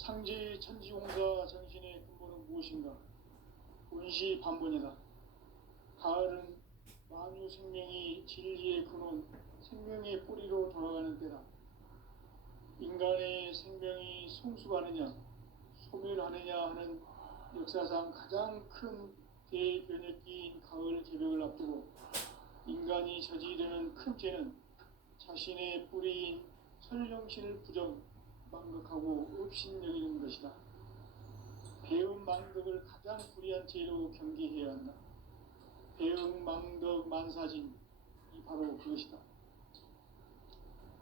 상제 천지공사 정신의 근본은 무엇인가? 운시반본이다. 가을은 만유 생명이 진리의 근원, 생명의 뿌리로 돌아가는 때다. 인간의 생명이 성숙하느냐, 소멸하느냐 하는 역사상 가장 큰 대변혁기인 가을 개벽을 앞두고 인간이 저지르는 큰 죄는 자신의 뿌리인 설령신을 부정, 망각하고 업신여기는 것이다. 배음 망덕을 가장 불의한 죄로 경계해야 한다. 배음 망덕 만사진이 바로 그것이다.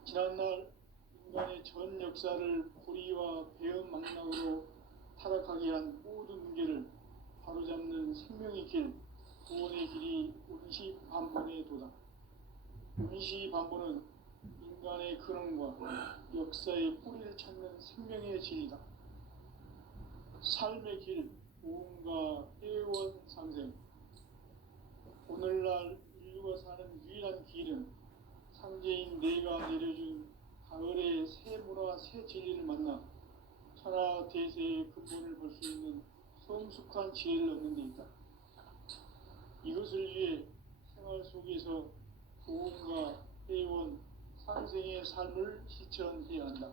지난날 인간의 전 역사를 불의와 배음 망락으로 타락하게 한 모든 문제를 바로잡는 생명의 길, 구원의 길이 운시반본의 도다. 운시반본은 인간의 근원과 역사의 뿌리를 찾는 생명의 진리다. 삶의 길, 무언가 해원 상생. 오늘날 인류가 사는 유일한 길은 상제인 내가 내려준 가을의 새 문화, 새 진리를 만나 천하 대세의 근본을 볼 수 있는 성숙한 지혜를 얻는 데 있다. 이것을 위해 생활 속에서 무언가 해원 상생의 삶을 실천해야 한다.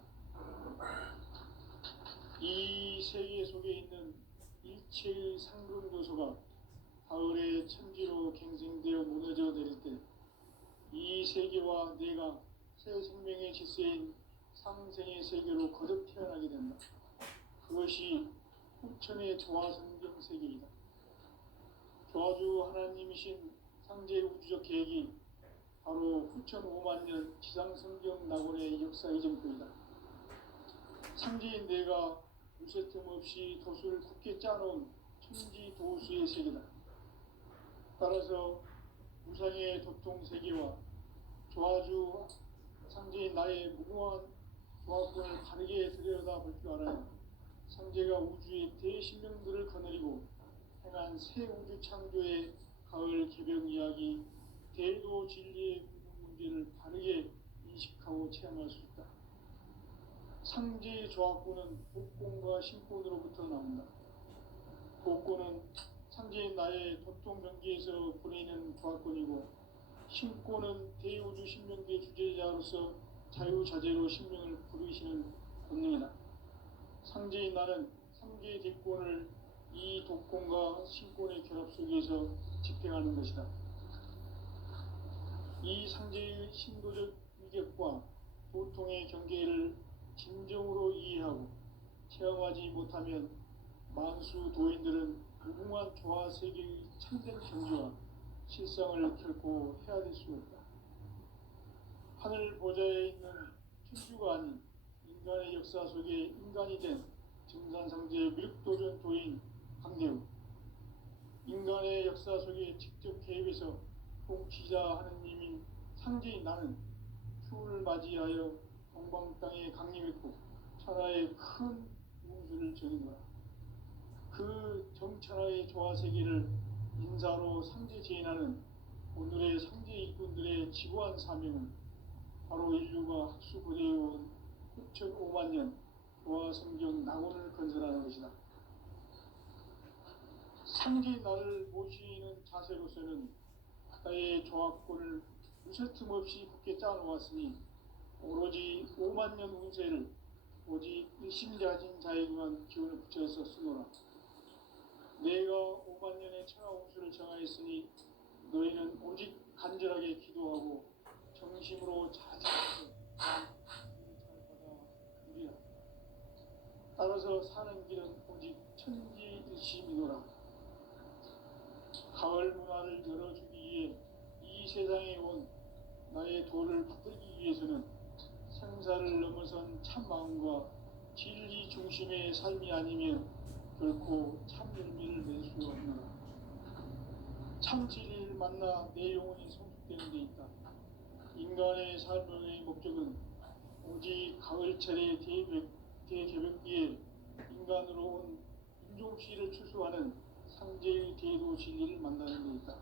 이 세계 속에 있는 일체의 상금 요소가 가을의 천지로 갱생되어 무너져 내릴 때 이 세계와 내가 새 생명의 질서인 상생의 세계로 거듭 태어나게 된다. 그것이 후천의 조화성경 세계이다. 조화주 하나님이신 상제 우주적 계획이 바로 후천 5만년 지상성경 낙원의 역사 이전표이다. 상제인 내가 무쇠 틈 없이 도수를 굳게 짜놓은 천지 도수의 세계다. 따라서 무상의 도통 세계와 조화주 상제인 나의 무궁한 조화권을 바르게 들여다볼 줄 알아야 상제가 우주의 대신명들을 거느리고 행한 새 우주 창조의 가을 개벽 이야기, 대도 진리의 문제를 바르게 인식하고 체험할 수 있다. 상제의 조화권은 복권과 신권으로부터 나온다. 복권은 상제인 나의 도통 경계에서 보내는 조화권이고, 신권은 대우주 신명계 주제자로서 자유자재로 신명을 부르시는 본능이다. 상제인 나는 상계 대권을 이 독권과 신권의 결합 속에서 집행하는 것이다. 이 상제의 신도적 위격과 도통의 경계를 진정으로 이해하고 체험하지 못하면 만수 도인들은 무궁한 조화 세계의 참된 경지와 실상을 결코 헤아릴 수 없다. 하늘 보좌에 있는 천주가 아닌 인간의 역사 속에 인간이 된 증산상제 밀도전 도인 강대우, 인간의 역사 속에 직접 개입해서 통치자 하느님인 상제인 나는 추운을 맞이하여 동방 땅에 강림했고 천하의 큰 우주를 정인 거야. 그 정천하의 조화세계를 인사로 상제 제인하는 오늘의 상제 일꾼들의 지고한 사명은 바로 인류가 학수고대해온 6,500만 년 조화성경 낙원을 건설하는 것이다. 상제의 나를 모시는 자세로서는 나의 조화권을 무쇠 틈 없이 굳게 짜놓았으니 오로지 5만 년 운세를 오직 일심자진 자에게만 기운을 붙여서 쓰노라. 내가 5만 년의 천하 운수를 정하였으니 너희는 오직 간절하게 기도하고 정심으로 자제해서 잘 받아 누리라. 따라서 사는 길은 오직 천지일심이노라. 가을 문화를 열어주기 위해 이 세상에 온 나의 도를 붙들기 위해서는 생사를 넘어선 참 마음과 진리 중심의 삶이 아니면 결코 참 열매를 낼 수 없노라. 참 진리를 만나 내 영혼이 성숙되는 데 있다. 인간의 삶의 목적은 오직 가을철의 대개벽기에 인간으로 온 인종시를 추수하는 상제의 대도 진리를 만나는 데 있다.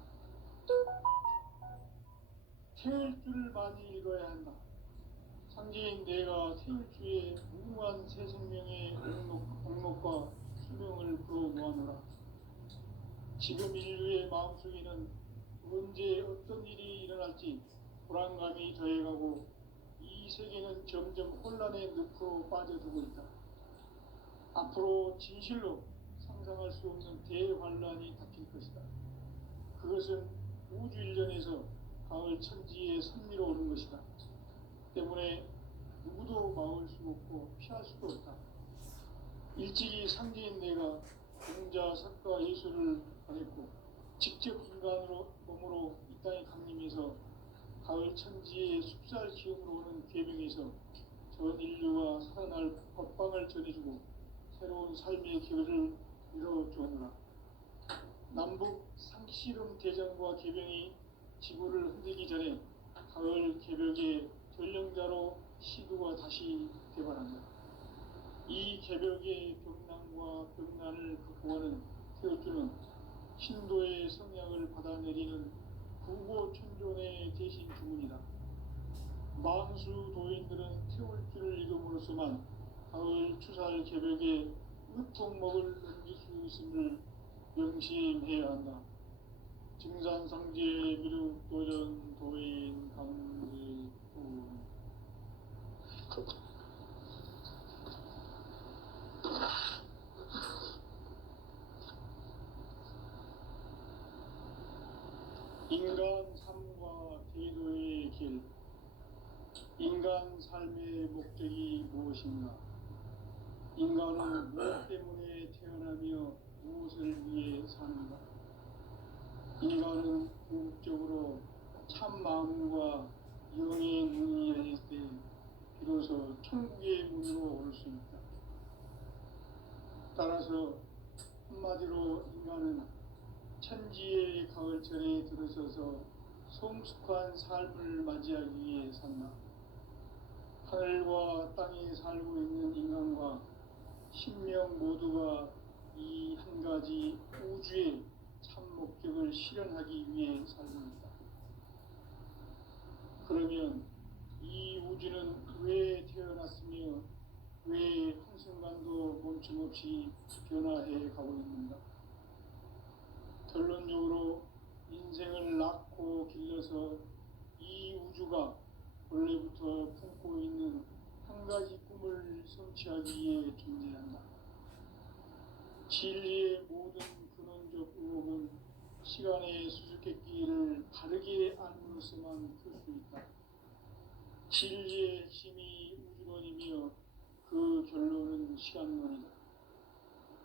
태일주를 많이 읽어야 한다. 상제인 내가 태일주의 무궁한 새 생명의 옥록 계획을 풀어놓아노라. 지금 인류의 마음속에는 언제 어떤 일이 일어날지 불안감이 더해가고 이 세계는 점점 혼란의 늪으로 빠져들고 있다. 앞으로 진실로 상상할 수 없는 대환란이 닥칠 것이다. 그것은 우주 일련에서 가을 천지의 선미로 오는 것이다. 때문에 누구도 막을 수 없고 피할 수도 없다. 일찍이 상제인 내가 공자, 석가, 예수를 보냈고 직접 인간으로 몸으로 이 땅에 강림해서 가을 천지의 숲살 기운으로 오는 계명에서 전 인류가 살아날 법방을 전해주고 새로운 삶의 기회를 이뤄주었노라. 남북 상씨름 대전과 계병이 지구를 흔들기 전에 가을 개벽의 전령자로 시두가 다시 개발한다. 이 개벽의 벽난과 벽난을 극복하는 태어주는 신도의 성량을 받아내리는 구고천존의 대신 주문이다. 망수 도인들은 태울주를 이름으로서만 가을 추살 개벽의 으통목을 넘길 수 있음을 명심해야 한다. 증산상제 미륵도전 도인 강의군 인간 삶과 대도의 길. 인간 삶의 목적이 무엇인가? 인간은 무엇 때문에 태어나며 무엇을 위해 사는가? 인간은 궁극적으로 참 마음과 영의 문이 열릴 때 비로소 천국의 문으로 올 수 있다. 따라서 한마디로 인간은 천지의 가을철에 들어서서 성숙한 삶을 맞이하기 위해 산다. 하늘과 땅에 살고 있는 인간과 신명 모두가 이 한 가지 우주의 참 목적을 실현하기 위해 살고 있다. 그러면 이 우주는 왜 태어났으며 왜 한순간도 멈춤없이 변화해 가고 있는가? 결론적으로 인생을 낳고 길러서 이 우주가 원래부터 품고 있는 한 가지 꿈을 성취하기 위해 존재한다. 진리의 모든 근원적 의혹은 시간의 수수께끼를 바르게 알므로서만 풀 수 있다. 진리의 핵심이 우주론이며 그 결론은 시간론이다.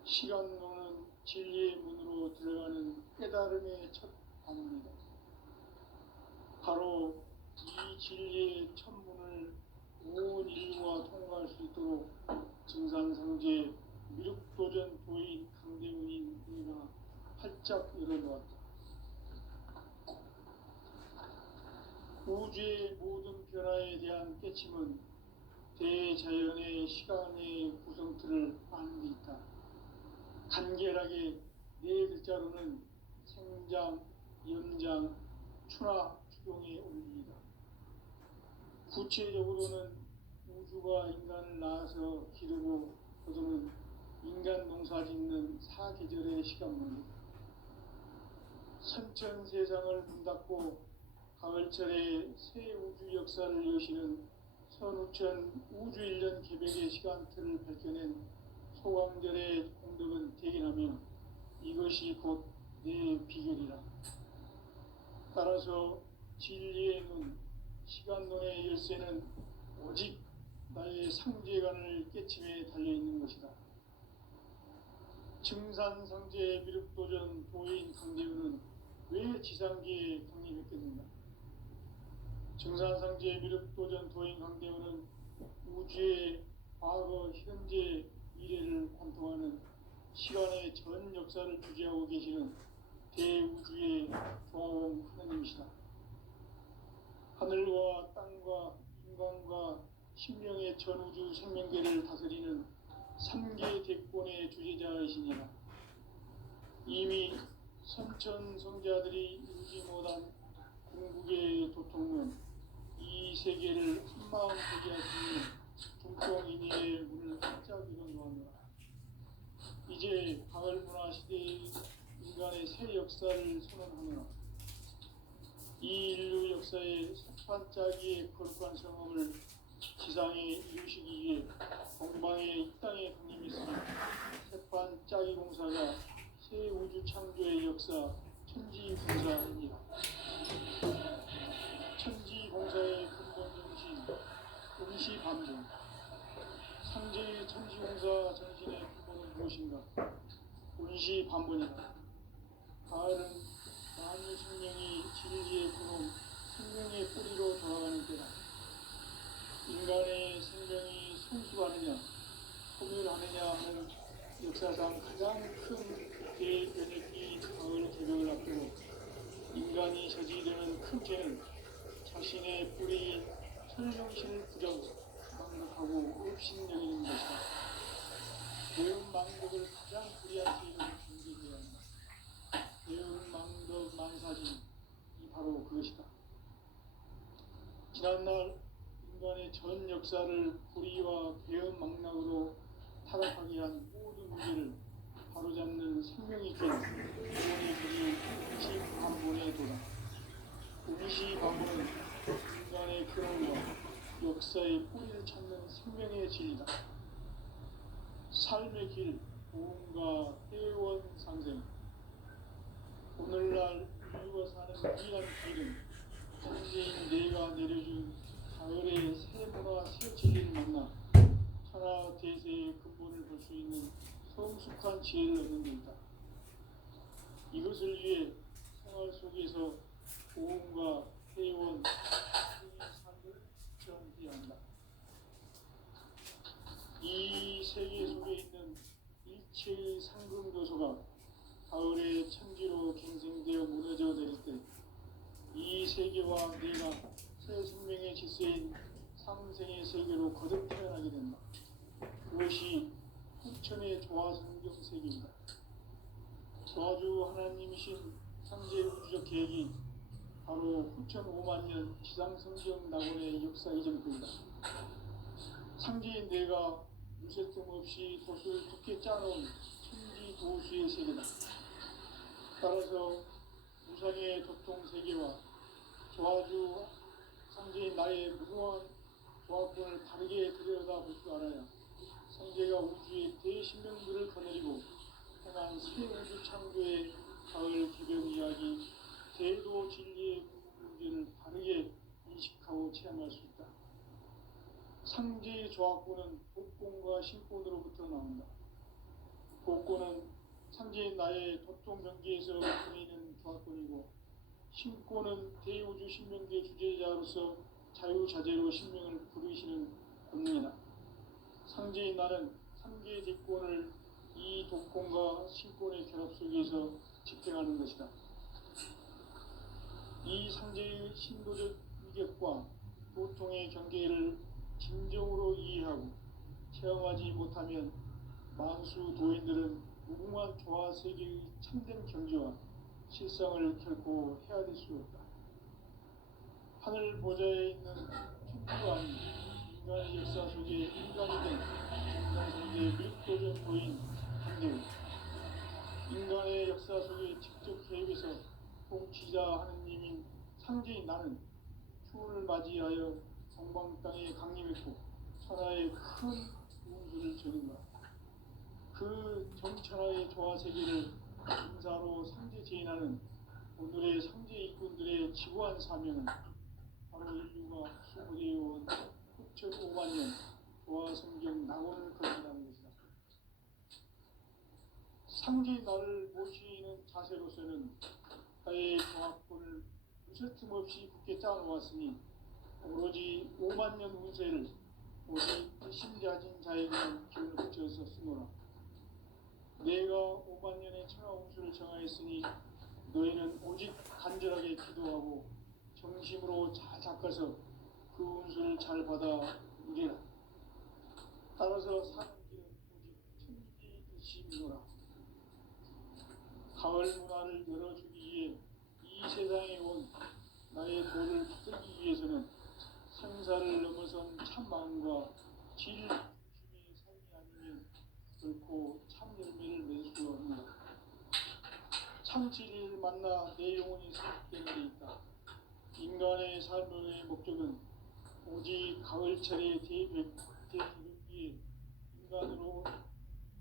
시간론은 진리의 문으로 들어가는 깨달음의 첫 방문이다. 바로 이 진리의 첫 문을 온 인류가 통과할 수 있도록 증산상제 미륵도전 도인 강대문인 내가 활짝 열어놓았다. 우주의 모든 변화에 대한 깨침은 대자연의 시간의 구성틀을 아는 데 있다. 간결하게 네 글자로는 생장, 연장, 추나 추동의 원리이다. 구체적으로는 우주가 인간을 낳아서 기르고 거두는 인간 농사 짓는 사계절의 시간문이다. 선천세상을 문닫고 가을철에 새 우주 역사를 여시는 선우천 우주일년 개벽의 시간틀을 밝혀낸 소강절의 공덕은 대견하며 이것이 곧 내 비결이라. 따라서 진리의 눈, 시간론의 열쇠는 오직 나의 상제관을 깨침에 달려있는 것이다. 증산상제 미륵도전 도인 강대우는 왜 지상계에 강림했겠는가? 증산상제 미륵도전 도인 강대우는 우주의 과거, 현재, 미래를 관통하는 시간의 전 역사를 주재하고 계시는 대우주의 조화원 하느님이시다. 하늘과 땅과 인간과 신명의 전우주 생명계를 다스리는 3계 대권의 주재자이시니라. 이미 선천성자들이 이루지 못한 궁극의 도통론, 이 세계를 한마음 되게 하시니 중통인의의 문을 활짝 열어놓았노라. 이제 가을 시대의 인간의 새 역사를 선언하노라. 이 인류 역사의 새판짜기의 거룩한 성험을 지상에 이루시기 위해 공방에 이 땅에 강림했으니 새판짜기 공사가 새 우주 창조의 역사 천지공사입니다. 천지공사의 근본 정신 임시반복. 상제의 천지공사 정신의 근본은 무엇인가? 임시반복이다. 가을은 만유 생명이 진리의 근원, 생명의 뿌리로 돌아가는 때다. 인간의 생명이 성숙하느냐, 소멸하느냐 하는 역사상 가장 큰 대변혁이 가을 개벽을 앞두고 인간이 저지르는 큰 죄는 자신의 뿌리인 설명신을 부정망덕하고 업신여기는 것이다. 대응망덕을 가장 불의한 죄로 경계해야 한다. 대응망덕 만사진이 바로 그것이다. 지난날 인간의 전 역사를 불의와 배은망락으로 타락하게 한 모든 문제를 바로잡는 생명있게 구원의 길이 임시반본의 도다. 임시반본은 인간의 근원과 역사의 뿌리를 찾는 생명의 진리다. 삶의 길, 보험과 회원 상생. 오늘날 인류가 사는 유일한 길은 현재인 내가 내려준 가을의 새 문화 새 진리를 만나 천하 대세의 근본을 볼 수 있는 성숙한 지혜를 얻는 데 있다. 이것을 위해 생활 속에서 보험과 회원, 생의 삶을 실천해야 한다. 이 세계 속에 있는 일체의 상금도서가 가을의 천지로 갱생되어 무너져 내릴 때 이 세계와 내가 새 생명의 질서인 상생의 세계로 거듭 태어나게 된다. 그것이 후천의 조화성경 세계이다. 조화주 하나님이신 상제 우주적 계획이 바로 후천 5만년 지상성경 낙원의 역사 이전부이다. 상제인 내가 무쇠 틈 없이 돛을 두께 짜놓은 천지 도수의 세계다. 따라서 무상의 도통 세계와 조화주 상제인 나의 무궁한 조화권을 바르게 들여다볼 줄 알아야 상제가 우주의 대신명들을 거느리고 행한 새 우주 창조의 가을 개벽 이야기, 대도 진리의 문제를 바르게 인식하고 체험할 수 있다. 상제의 조화권은 복권과 신권으로부터 나온다. 복권은 상제인 나의 도통 경계에서 보이는 조화권이고, 신권은 대우주 신명계 주제자로서 자유자재로 신명을 부르시는 권능이다. 상제인 나는 상계의 대권을 이 독권과 신권의 결합 속에서 집행하는 것이다. 이 상제의 신도적 위격과 보통의 경계를 진정으로 이해하고 체험하지 못하면 만수 도인들은 무궁한 조화 세계의 참된 경지와 실상을 결코 헤아릴 수 없다. 하늘 보좌에 있는 천주가 아닌 인간의 역사 속에 인간이 된 정상세계 밀도적 도인 한대우. 인간의 역사 속에 직접 계획해서 통치자 하느님인 상제인 나는 추운을 맞이하여 정방 땅에 강림했고 천하의 큰 운수를 전인다. 그 정천하의 조화세계를 인사로 상제 제인하는 오늘의 상제 일꾼들의 지구한 사명은 바로 인류가 수고되어온 6,500년 조화성경 낙원을 거듭나는 것이다. 상제의 나를 모시는 자세로서는 나의 조화권을 무쇠틈 없이 굳게 짜놓았으니 오로지 5만년 운세를 오직 신자진 자에게만 기운을 붙여서 쓰노라. 내가 5만년의 천하 운수를 정하였으니 너희는 오직 간절하게 기도하고 정심으로 잘 닦아서 그 운수를 잘 받아 누리라. 따라서 사는 길은 오직 천지이시노라. 가을 문화를 열어주기 위해 이 세상에 온 나의 도를 붙들기 위해서는 생사를 넘어선 참 마음과 질 중심의 삶이 아니면 결코 참 열매를 맺을 수 없는 것. 상실을 만나 내 영혼이 성숙되는 데 있다. 인간의 삶의 목적은 오직 가을철의 대기록기에 인간으로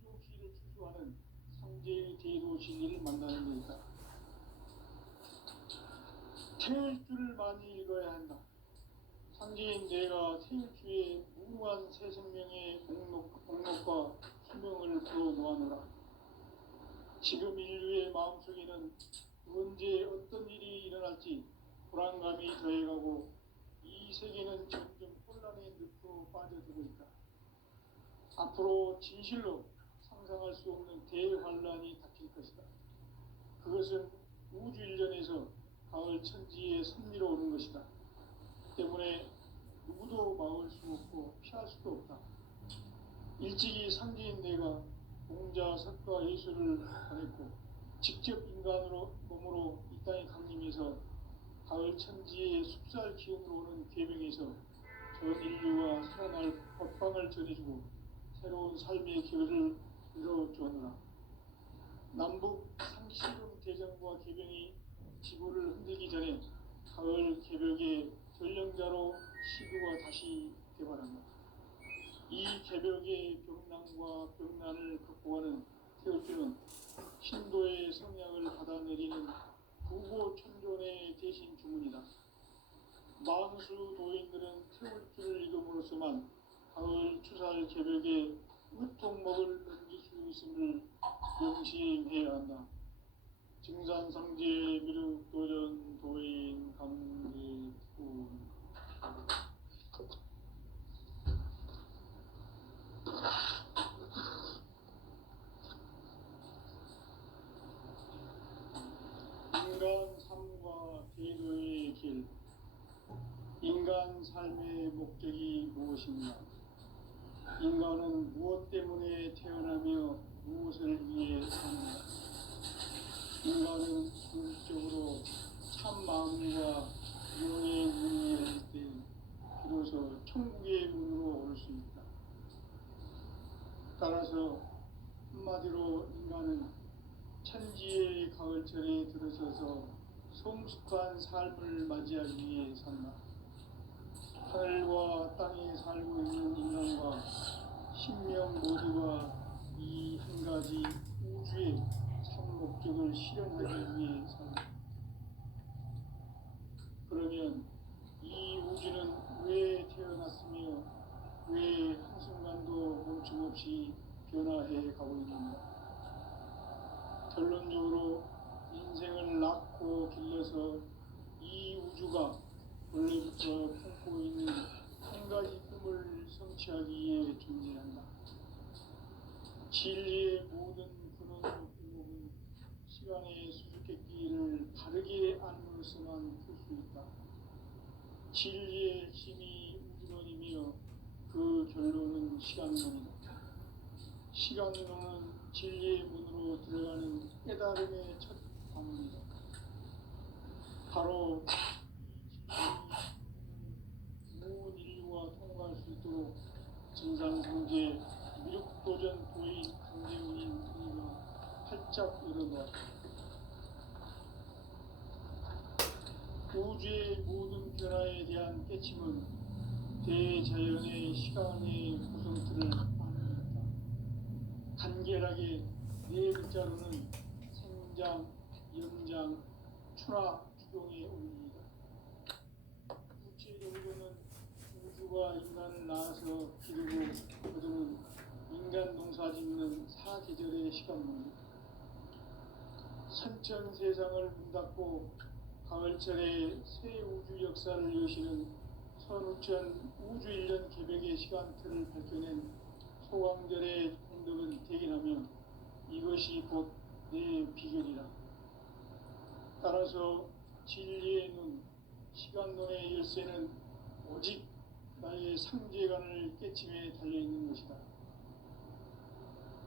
조시를 추수하는 상제의 대도 진리를 만나는 데 있다. 태울 줄을 많이 읽어야 한다. 상제인 내가 태울 주에 무궁한 새 생명의 목록과 수명을 불어놓아노라. 지금 인류의 마음속에는 언제 어떤 일이 일어날지 불안감이 더해가고 이 세계는 점점 혼란의 늪으로 빠져들고 있다. 앞으로 진실로 상상할 수 없는 대환란이 닥칠 것이다. 그것은 우주 일련에서 가을 천지에 선미로 오는 것이다. 때문에 누구도 막을 수 없고 피할 수도 없다. 일찍이 상제인 내가 공자석과 예수를 보냈고 직접 인간으로 몸으로 이 땅에 강림해서 가을 천지의 숲살 기운으로 오는 계명에서 전 인류가 살아날 법방을 전해주고 새로운 삶의 길을 열어주었노라. 남북 상시금 대전과 계명이 지구를 흔들기 전에 가을 개벽의 전령자로 시구가 다시 개발한다. 이 개벽의 병난과 병난을 극복하는 태울주는 신도의 성약을 받아내리는 구고천존의 대신 주문이다. 만수 도인들은 태울주를 읽음으로써만 가을 추살 개벽의 으통목을 넘길 수 있음을 명심해야 한다. 증산상제 미륵도전 도인 감리군. 인간 삶과 대도의 길. 인간 삶의 목적이 무엇인가? 인간은 무엇 때문에 태어나며 무엇을 위해 사는가? 인간은 궁극적으로 참 마음과 영의 문이 열릴 때 비로소 천국의 문으로 올 수 있다. 따라서 한마디로 인간은 천지의 가을철에 들어서서 성숙한 삶을 맞이하기 위해 산다. 하늘과 땅에 살고 있는 인간과 신명 모두가 이 한 가지 우주의 참 목적을 실현하기 위해 산다. 그러면 이 우주는 왜 태어났으며 왜 한순간도 멈춤없이 변화해 가고 있는가? 결론적으로 인생을 낳고 길러서 이 우주가 원래부터 품고 있는 한 가지 꿈을 성취하기 위해 존재한다. 진리의 모든 근원 의목은 시간의 수수께끼를 바르게 안으로서만 풀 수 있다. 진리의 핵심이 우주론이며 그 결론은 시간론이다. 시간론은 진리의 문으로 들어가는 깨달음의 첫 방문이다. 바로 온 인류가 통과할 수 있도록 증산상제 미륵도전 도인 강제운인 우리가 활짝 열어놓았다. 우주의 모든 변화에 대한 깨침은 대자연의 시간의 구성틀을 안는다. 간결하게 네 글자로는 생장, 연장, 추나, 추동의 원리이다. 구체적으로는 우주가 인간을 낳아서 기르고 거두는 인간 농사 짓는 사계절의 시간문이다. 선천 세상을 문 닫고 가을철에 새 우주 역사를 여시는 선우천 우주 일년 개벽의 시간틀을 밝혀낸 소강절의 공덕은 대긴하면 이것이 곧 내 비결이라. 따라서 진리의 눈, 시간론의 열쇠는 오직 나의 상제관을 깨침에 달려있는 것이다.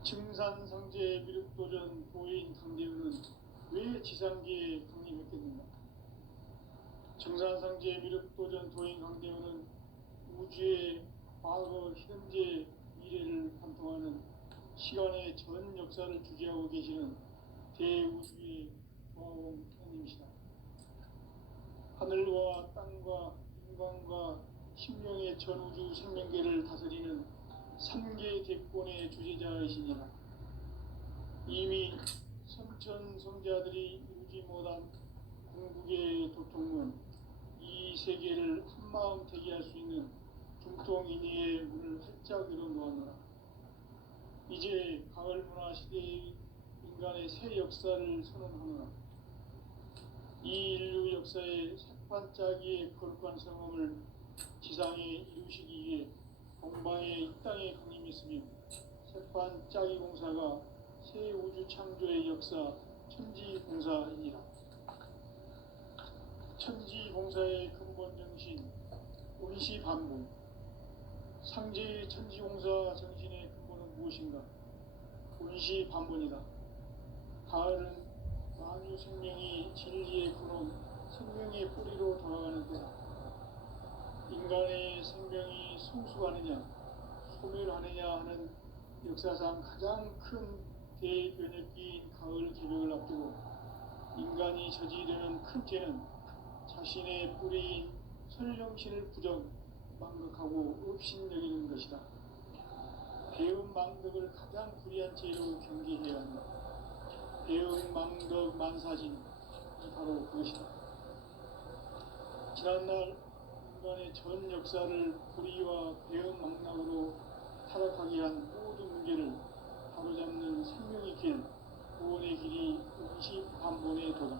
증산상제 미륵도전 도인 강대우는 왜 지상계에 강림했겠는가? 증산상제 미륵도전 도인 강대우는 우주의 과거, 현재, 미래를 관통하는 시간의 전 역사를 주재하고 계시는 대우주의 조아공 하나님이시다. 하늘과 땅과 인간과 심령의 전우주 생명계를 다스리는 삼계 대권의 주제자이시니라. 이미 선천성자들이 이루지 못한 궁극의 도통은 이 세계를 한마음 되게 할 수 있는 중통인의의 문을 활짝 열어놓았노라. 이제 가을 문화 시대의 인간의 새 역사를 선언하노라. 이 인류 역사의 색반짝이의 거룩한 성험을 지상에 이루시기 위해 동방의 이 땅에 강림했으며 색반짝이 공사가 새 우주 창조의 역사 천지공사이니라. 천지공사의 근본 정신 운시반복. 상제의 천지공사 정신의 근본은 무엇인가? 운시반복이다. 가을은 만유 생명이 진리의 근원, 생명의 뿌리로 돌아가는 때다. 인간의 생명이 성숙하느냐, 소멸하느냐 하는 역사상 가장 큰 대변혁기인 가을 개벽을 앞두고 인간이 저지르는 큰 죄는 자신의 뿌리인 설령신을 부정, 망극하고 업신여기는 것이다. 배움 망덕을 가장 불의한 죄로 경계해야 한다. 배움 망덕 만사진이 바로 그것이다. 지난날 인간의 전 역사를 불의와 배움 망락으로 타락하게 한 모든 문제를 바로잡는 생명의 길, 구원의 길이 운시반본의 도다.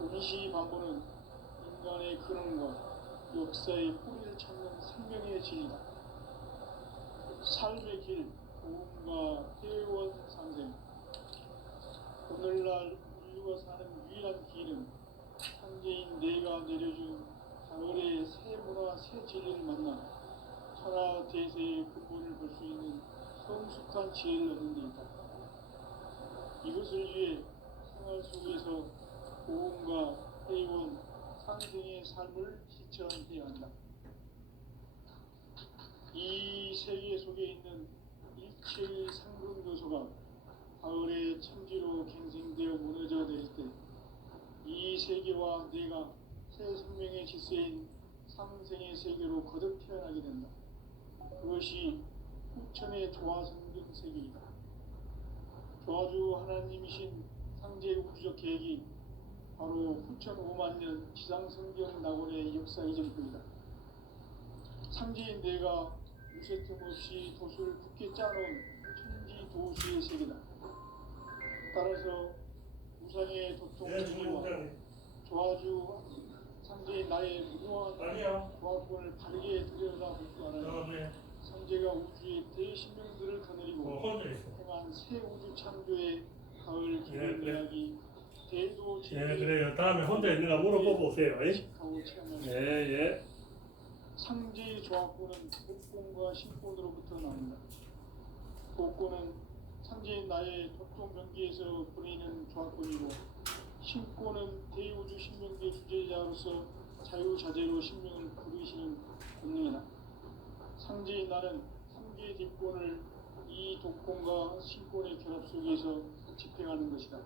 운시반본은 인간의 근원과 역사의 뿌리를 찾는 생명의 진리다. 삶의 길, 도움과 회원 상생. 오늘날 인류가 사는 유일한 길은 창조인 내가 내려준 가을의 새 문화, 새 진리를 만나 천하 대세의 근본을 볼 수 있는 성숙한 지혜를 얻는 데 있다. 이것을 위해 생활 속에서 도움과 회원, 상생의 삶을 실천해야 한다. 이 세계 속에 있는 일체의 상급 요소가 가을의 천지로 갱생되어 무너져 내릴 때 이 세계와 내가 새 생명의 질서인 상생의 세계로 거듭 태어나게 된다. 그것이 후천의 조화성경 세계이다. 조화주 하나님이신 상제 우주적 계획이 바로 후천 5만 년 지상성경 낙원의 역사 이전부이다. 상제인 내가 무쇠 틈 없이 도수를 굳게 짜놓은 천지 도수의 세계다. 따라서 우상의 도통지기와 조화주 상제인 나의 무모한 조화권을 바르게 들여다볼 줄 알아야 상제가 우주의 대신명들을 거느리고 행한 새 우주 창조의 가을 기본 이야기 대도 그래요. 다음에 혼자 있는가 물어보고 오세요. 예. 상제의 조화권은 복권과 신권으로부터 나온다. 복권은 상제인 나의 도통 경계에서 보내는 조화권이고, 신권은 대우주 신명계 주제자로서 자유자재로 신명을 부르시는 권능이다. 상제인 나는 상계 뒷권을 이 독권과 신권의 결합 속에서 집행하는 것이다.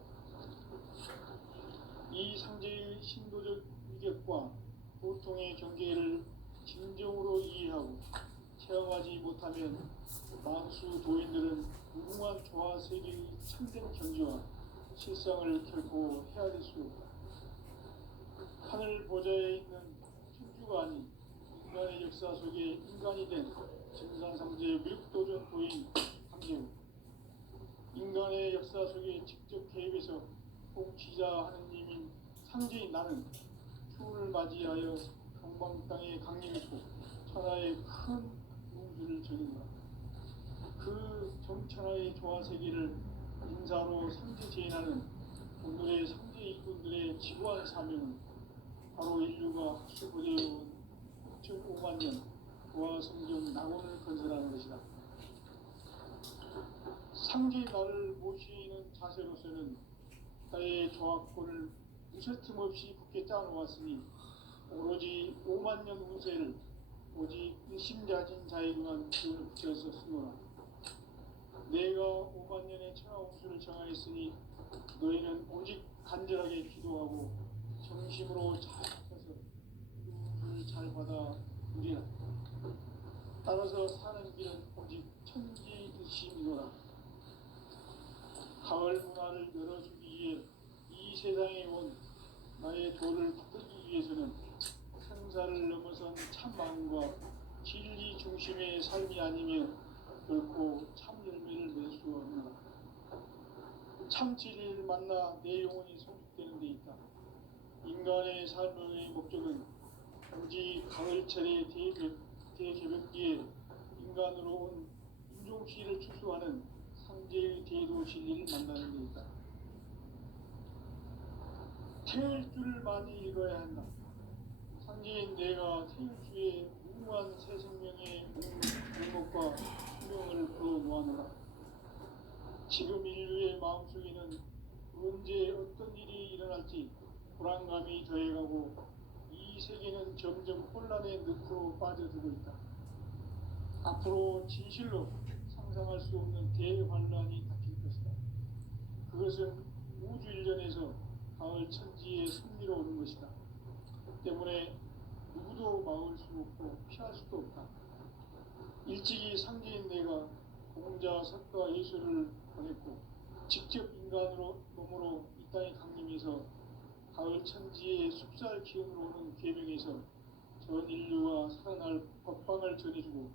이 상제의 신도적 위격과 보통의 경계를 진정으로 이해하고 체험하지 못하면 만수 도인들은 무궁한 조화 세계의 참된 경지와 실상을 결코 헤아릴 수 없다. 하늘 보좌에 있는 천주가 아닌 인간의 역사 속에 인간이 된 증산상제의 밀도전 도인 상제우, 인간의 역사 속에 직접 개입해서 통치자 하느님인 상제인 나는 추운을 맞이하여 동방 땅에 강림했고 천하의 큰 우주를 전인다. 그 정천하의 조화 세계를 인사로 상제 제인하는 오늘의 상제 일꾼들의 지구한 사명은 바로 인류가 수고되어온 6,5만 년 조화 성경 낙원을 건설하는 것이다. 상제 나를 모시는 자세로서는 나의 조화권을 무쇠틈 없이 굳게 짜놓았으니 오로지 5만 년 운세를 오직 일심자진 자에게만 기운을 붙여서 쓰노라. 내가 5만 년의 천하 평수를 정하였으니 너희는 오직 간절하게 기도하고 정심으로 잘 해서 그를 잘 받아 누리라. 따라서 사는 길은 오직 천지이심이노라. 가을 문화를 열어주기 위해 이 세상에 온 나의 도를 붙들기 위해서는 생사를 넘어선 참 마음과 진리 중심의 삶이 아니면 결코 참 열매를 낼 수 없노라. 참 진리를 만나 내 영혼이 성숙되는 데 있다. 인간의 삶의 목적은 오직 가을철의 대개벽기에 인간으로 온 인종시를 추수하는 상제의 대도 진리를 만나는 데 있다. 태울 줄 많이 읽어야 한다. 상제인 내가 태울 주의 무궁한 새 생명의 목과 수명을 불어놓아노라. 지금 인류의 마음속에는 언제 어떤 일이 일어날지 불안감이 더해가고 이 세계는 점점 혼란의 늪으로 빠져들고 있다. 앞으로 진실로 상상할 수 없는 대환란이 닥칠 것이다. 그것은 우주 일련에서 가을 천지의 승리로 오는 것이다. 때문에 누구도 막을 수 없고 피할 수도 없다. 일찍이 상제인 내가 공자, 석가, 예수를 보냈고 직접 인간으로 몸으로 이 땅에 강림해서 가을 천지의 숲살 기운으로 오는 계명에서 전 인류와 살아날 법방을 전해주고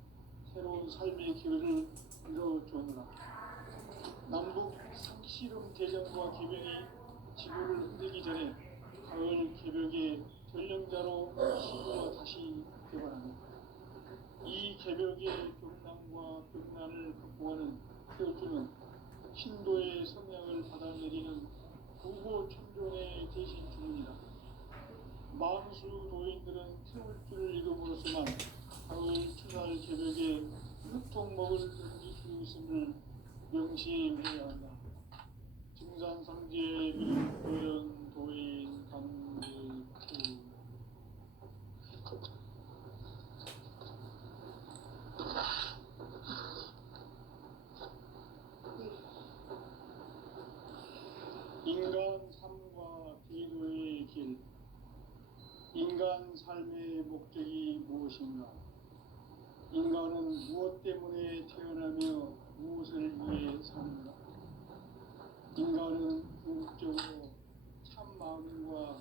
새로운 삶의 기회를 이뤄주느라. 남북 상씨름 대전과 계명이 지구를 흔들기 전에 가을 개벽의 전령자로 시구가 다시 개발합니다. 이 개벽의 벽난과 벽난을 극복하는 태우주는 신도의 성향을 받아내리는 구고 천존의 대신 주문이다. 만수 도인들은 태울 줄을 읽음으로써만 가을 추살 개벽에 흙통목을 던질 수 있음을 명심해야 한다. 증산상제 미륵도전 도인 강대구. 인간 삶과 기도의 길. 인간 삶의 목적이 무엇인가? 인간은 무엇 때문에 태어나며 무엇을 위해 사는가? 인간은 궁극적으로 참 마음과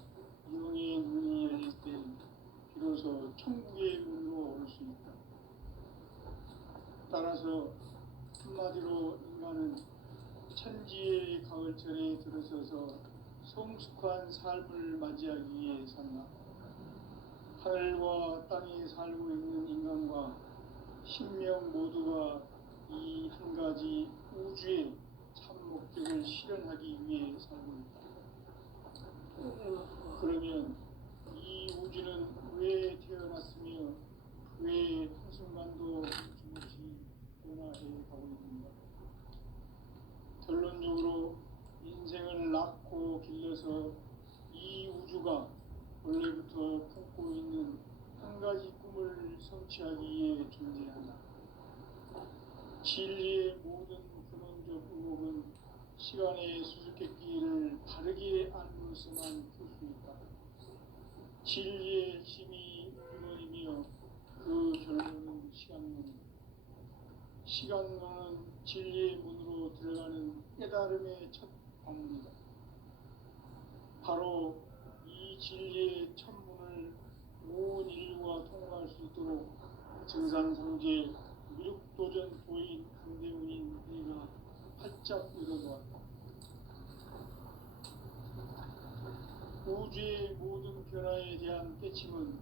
영의 눈이 열릴 때 비로소 천국의 문으로 올 수 있다. 따라서 한마디로 인간은 천지의 가을철에 들어서서 성숙한 삶을 맞이하기 위해 산다. 하늘과 땅에 살고 있는 인간과 신명 모두가 이 한 가지 우주의 참 목적을 실현하기 위해 살고 있다. 그러면 이 우주는 왜 태어났으며 왜 한순간도 멈춤없이 변화해 가고 있는가? 결론적으로 인생을 낳고 길러서 이 우주가 원래부터 품고 있는 한 가지 꿈을 성취하기 위해 존재한다. 진리의 모든 근원적 의혹은 시간의 수수께끼를 바르게 알므로서만 풀 수 있다. 진리의 힘이 근원이며 그 결론은 시간론이다. 시간론은 진리의 문으로 들어가는 깨달음의 첫 방문이다. 바로 이 진리의 첫 문을 온 인류가 통과할 수 있도록 증산상제 미륵도전 도인 강대문인 내가 활짝 열어놓았다. 우주의 모든 변화에 대한 깨침은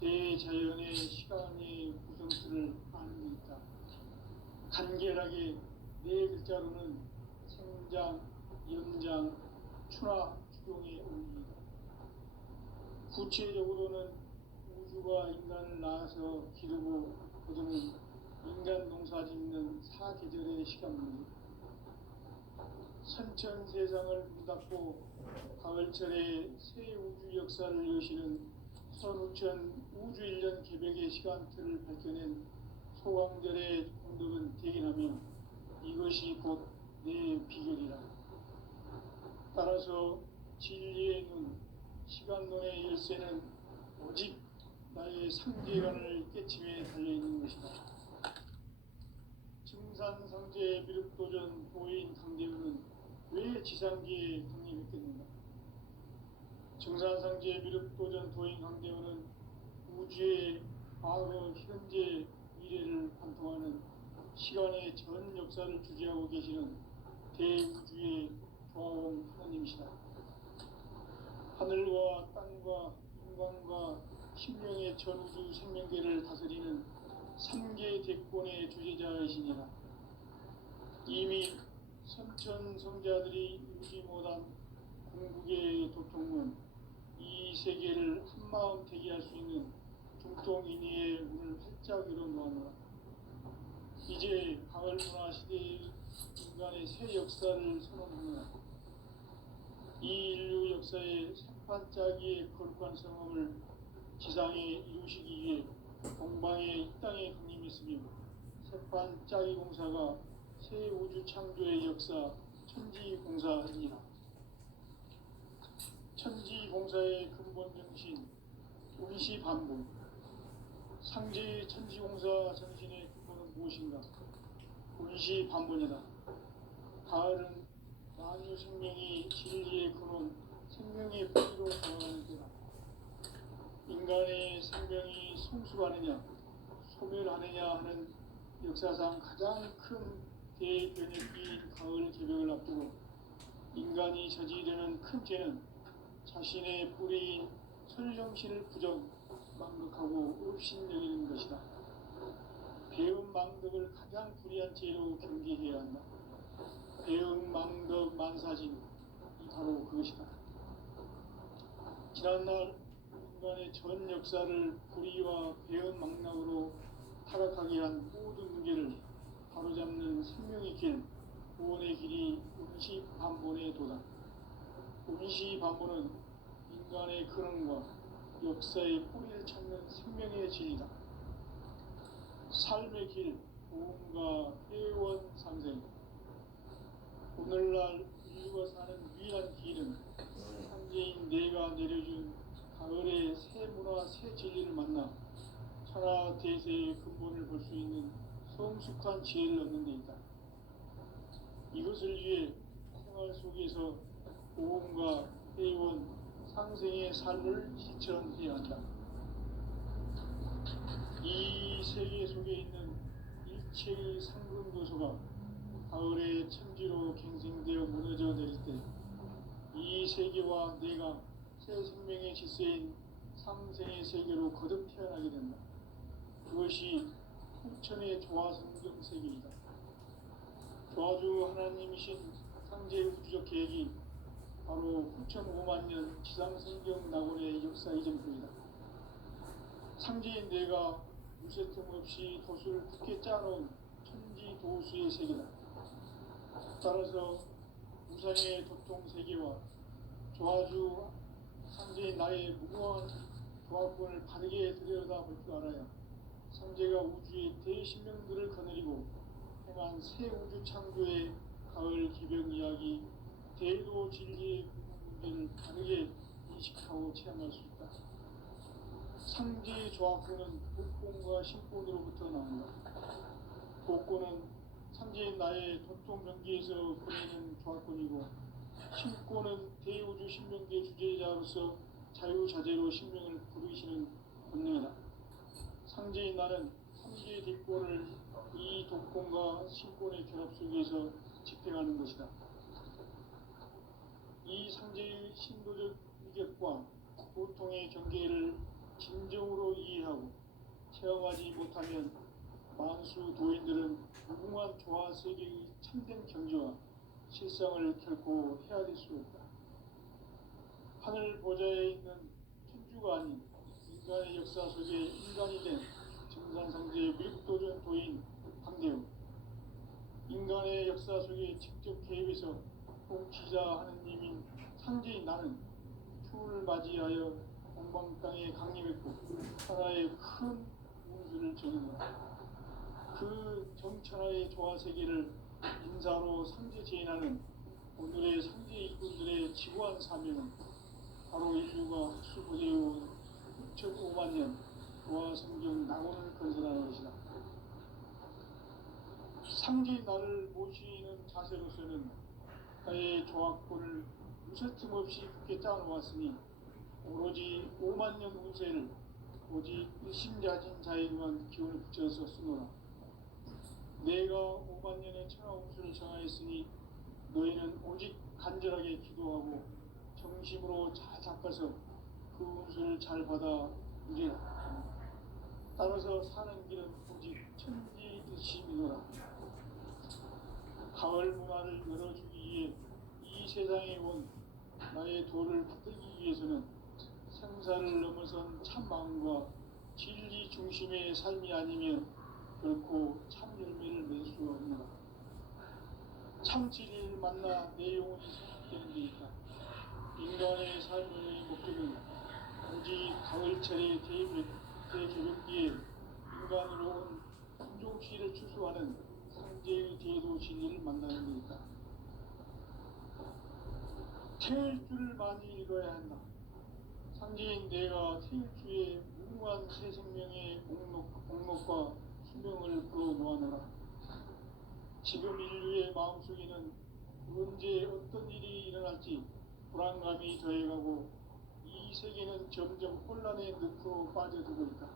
대자연의 시간의 구성수를 아는 데 있다. 간결하게 네 글자로는 생장, 연장, 추나, 추종의 원리이다. 구체적으로는 우주가 인간을 낳아서 기르고 거두는 인간 농사 짓는 사계절의 시간문이다. 선천 세상을 문닫고 가을철에 새 우주 역사를 여시는 선우천 우주 일년 개벽의 시간틀을 밝혀낸 소강절의 공덕은 대견하며 이것이 곧 내 비결이라. 따라서 진리의 눈, 시간론의 열쇠는 오직 나의 상계관을 깨침에 달려있는 것이다. 증산상제 미륵도전 도인 강대우는 왜 지상계에 강림했겠는가? 증산상제 미륵도전 도인 강대우는 우주의 과거, 현재, 미래를 관통하는 시간의 전 역사를 주재하고 계시는 대우주의 조화원 하나님이시다. 하늘과 땅과 인간과 신명의 전우주 생명계를 다스리는 삼계 대권의 주재자이시니라. 이미 선천성자들이 이루지 못한 궁극의 도통은 이 세계를 한마음 되게 할 수 있는 중통인의의 문을 활짝 열어놓았노라. 이제 가을 문화 시대의 인간의 새 역사를 선언하노라. 이 인류 역사의 생판짜기의 거룩한 성험을 지상에 이루시기 위해 동방의 이 땅에 강림했으며 생판짜기 공사가 새 우주 창조의 역사 천지공사이니라. 천지공사의 근본 정신 운시반본. 상제의 천지공사 정신의 근본은 무엇인가? 운시반본이다. 가을은 만유 생명이 진리의 근원, 생명의 뿌리로 돌아가는 때다. 인간의 생명이 성숙하느냐, 소멸하느냐 하는 역사상 가장 큰 대변혁기인 가을 개벽을 앞두고 인간이 저지르는 큰 죄는 자신의 뿌리인 설령신을 부정, 망극하고 업신여기는 것이다. 배움 망덕을 가장 불의한 죄로 경계해야 한다. 배움 망덕 만사진, 이 바로 그것이다. 지난날 인간의 전 역사를 불의와 배움 망락으로 타락하게 한 모든 문제를 바로잡는 생명의 길, 구원의 길이 운시반본의 도다. 운시반본은 인간의 근원과 역사의 뿌리를 찾는 생명의 진리다. 삶의 길, 보험과 회원 상생. 오늘날 인류가 사는 위한 길은 상제인 내가 내려준 가을의 새 문화, 새 진리를 만나 천하 대세의 근본을 볼 수 있는 성숙한 지혜를 얻는 데 있다. 이것을 위해 생활 속에서 보험과 회원, 상생의 삶을 실천해야 한다. 이 세계 속에 있는 일체의 상근 요소가 가을의 천지로 갱생되어 무너져 내릴 때 이 세계와 내가 새 생명의 질서인 상생의 세계로 거듭 태어나게 된다. 그것이 후천의 조화성경 세계이다. 조화주 하나님이신 상제 우주적 계획이 바로 후천 5만 년 지상성경 낙원의 역사 이전표이다. 상제인 내가 무쇠틈 없이 도수를 굳게 짜놓은 천지 도수의 세계다. 따라서 우상의 도통 세계와 조화주 상제인 나의 무궁한 조화권을 바르게 들여다볼 줄 알아야 상제가 우주의 대신명들을 거느리고 행한 새 우주 창조의 가을 기병 이야기, 대도 진리의 문제를 바르게 인식하고 체험할 수 있다. 상제의 조화권은 복권과 신권으로부터 나온다. 복권은 상제인 나의 도통 경계에서 보내는 조화권이고, 신권은 대우주 신명계 주제자로서 자유자재로 신명을 부르시는 본능이다. 상제인 나는 상제의 뒷권을 이 독권과 신권의 결합 속에서 집행하는 것이다. 이 상제의 신도적 위격과 보통의 경계를 진정으로 이해하고 체험하지 못하면 만수 도인들은 무궁한 조화 세계의 참된 경지와 실상을 결코 헤아릴 수 없다. 하늘 보좌에 있는 천주가 아닌 인간의 역사 속에 인간이 된 증산상제의 미륵도전 도인 강대우. 인간의 역사 속에 직접 개입해서 통치자 하느님인 상제인 나는 추운을 맞이하여 동방 땅에 강림했고 하나의 큰 운수를 정했노라. 그 정천하의 조화 세계를 인사로 상제 제인하는 오늘의 상제 일꾼들의 지구한 사명은 바로 인류가 학수고대해온 6,5만 년 도화 성경 낙원을 건설하는 것이다. 상제 나를 모시는 자세로서는 나의 조합권을 무쇠틈 없이 굳게 짜놓았으니 오로지 5만 년 운세를 오직 일심자진 자에게만 기운을 붙여서 쓰노라. 내가 5만 년의 천하 운수를 정하였으니 너희는 오직 간절하게 기도하고 정심으로 잘 닦아서 그 운수를 잘 받아 누리라. 따라서 사는 길은 오직 천지 듯이 믿어라. 가을 문화를 열어주기 위해 이 세상에 온 나의 도를 붙들기 위해서는 생사를 넘어선 참 마음과 진리 중심의 삶이 아니면 결코 참 열매를 맺을 수 없노라. 참 진리를 만나 내 영혼이 성숙되는 데 있다. 인간의 삶의 목적은 오직 가을철의 대개벽기에 인간으로 온 품종씨를 추수하는 상제의 제도 진리를 만나는 데 있다. 태일 줄을 많이 읽어야 한다. 상제인 내가 태일주의 무궁한 새 생명의 목록과 수명을 불어놓아노라. 지금 인류의 마음속에는 언제 어떤 일이 일어날지 불안감이 더해가고 이 세계는 점점 혼란의 늪으로 빠져들고 있다.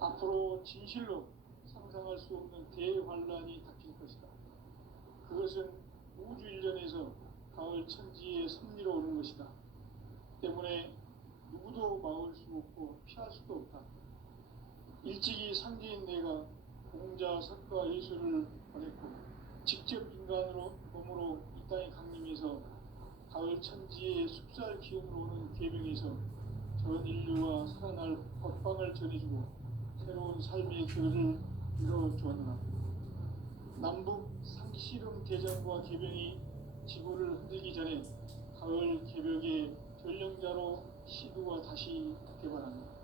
앞으로 진실로 상상할 수 없는 대환란이 닥칠 것이다. 그것은 우주 일련에서 가을 천지의 섭리로 오는 것이다. 때문에 누구도 막을 수 없고 피할 수도 없다. 일찍이 상제인 내가 공자, 석가, 예수를 보냈고 직접 인간으로 몸으로 이 땅에 강림해서 가을 천지의 숲살 기운으로 오는 계명에서 전 인류와 살아날 법방을 전해주고 새로운 삶의 길을 이뤄주었노라. 남북 상씨름 대전과 계병이 지구를 흔들기 전에 가을 개벽의 전령자로 시도가 다시 개발합니다.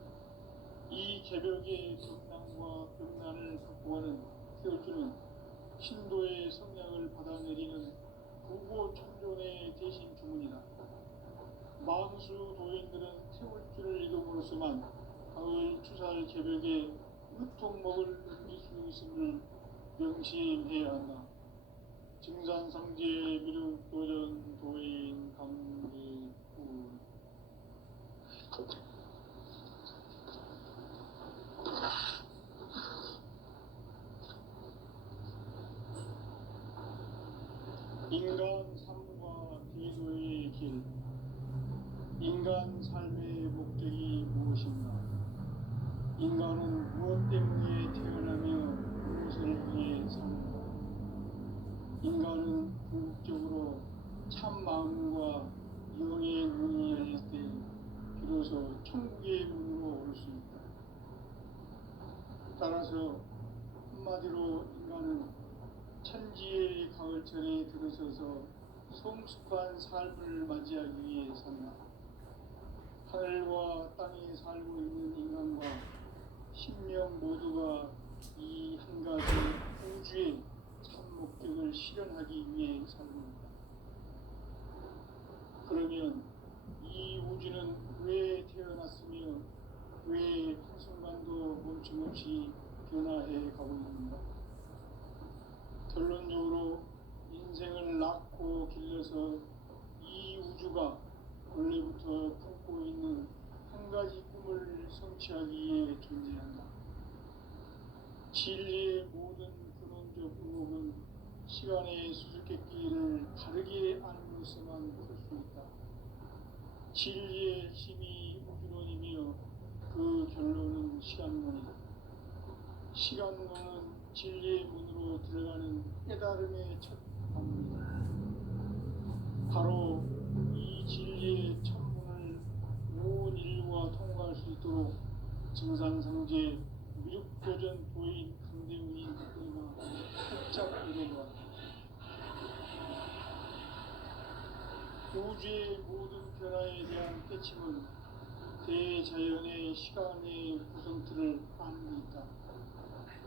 이 개벽의 경난과 병난을 극복하는 태울주는 신도의 성량을 받아내리는 부고천존의 대신 주문이다. 망수 도인들은 태울주를 이름으로서만 가을 추살 개벽에 으통먹을 넘길 수 있음을 명심해야 한다. 증산상제 미륵도전 도인 강리구 인간 삶과 기도의 길. 인간 삶의 목적이 무엇인가? 인간은 무엇 때문에 태어나며 무엇을 위해 사는가? 인간은 궁극적으로 참 마음과 영의 문이 열릴 때 비로소 천국의 문으로 오를 수 있다. 따라서 한마디로 인간은 천지의 가을철에 들어서서 성숙한 삶을 맞이하기 위해 산다. 하늘과 땅에 살고 있는 인간과 신명 모두가 이 한 가지 우주의 참 목적을 실현하기 위해 살입니다. 그러면 이 우주는 왜 태어났으며 왜 한순간도 멈춤없이 변화해 가고 있는가? 결론적으로 인생을 낳고 길러서 이 우주가 원래부터 품고 있는 한 가지 꿈을 성취하기 위해 존재한다. 진리의 모든 근원적 의혹은 시간의 수수께끼를 다르게 아는 것에만 풀 수 있다. 진리의 힘이 우주론이며 그 결론은 시간론이다. 시간론은 진리의 문으로 들어가는 깨달음의 첫 방문이다. 바로 이 진리의 첫 문을 온 인류가 통과할 수 있도록 증산상제 미륵도전 도인 강대훈이 그가 살짝 이뤄놓았다. 우주의 모든 변화에 대한 깨침은 대자연의 시간의 구성틀을 아는 데 있다.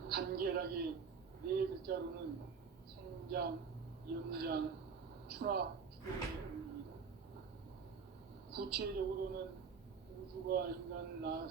간결하게 네 글자로는 성장, 영장, 출화, 출현의 의미다. 구체적으로는 우주가 인간을 낳아서